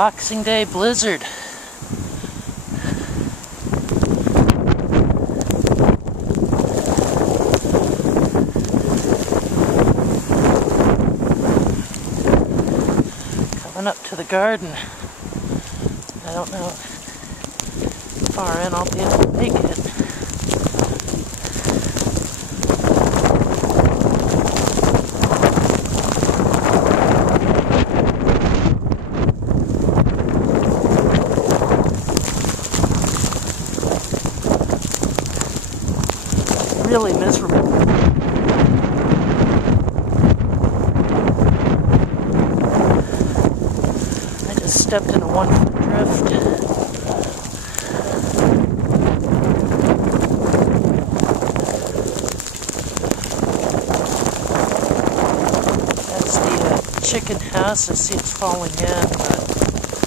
Boxing Day blizzard. Coming up to the garden. I don't know how far in I'll be able to make it. Really miserable. I just stepped in a 1-foot drift. That's the chicken house. I see it's falling in, but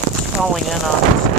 it's falling in on us.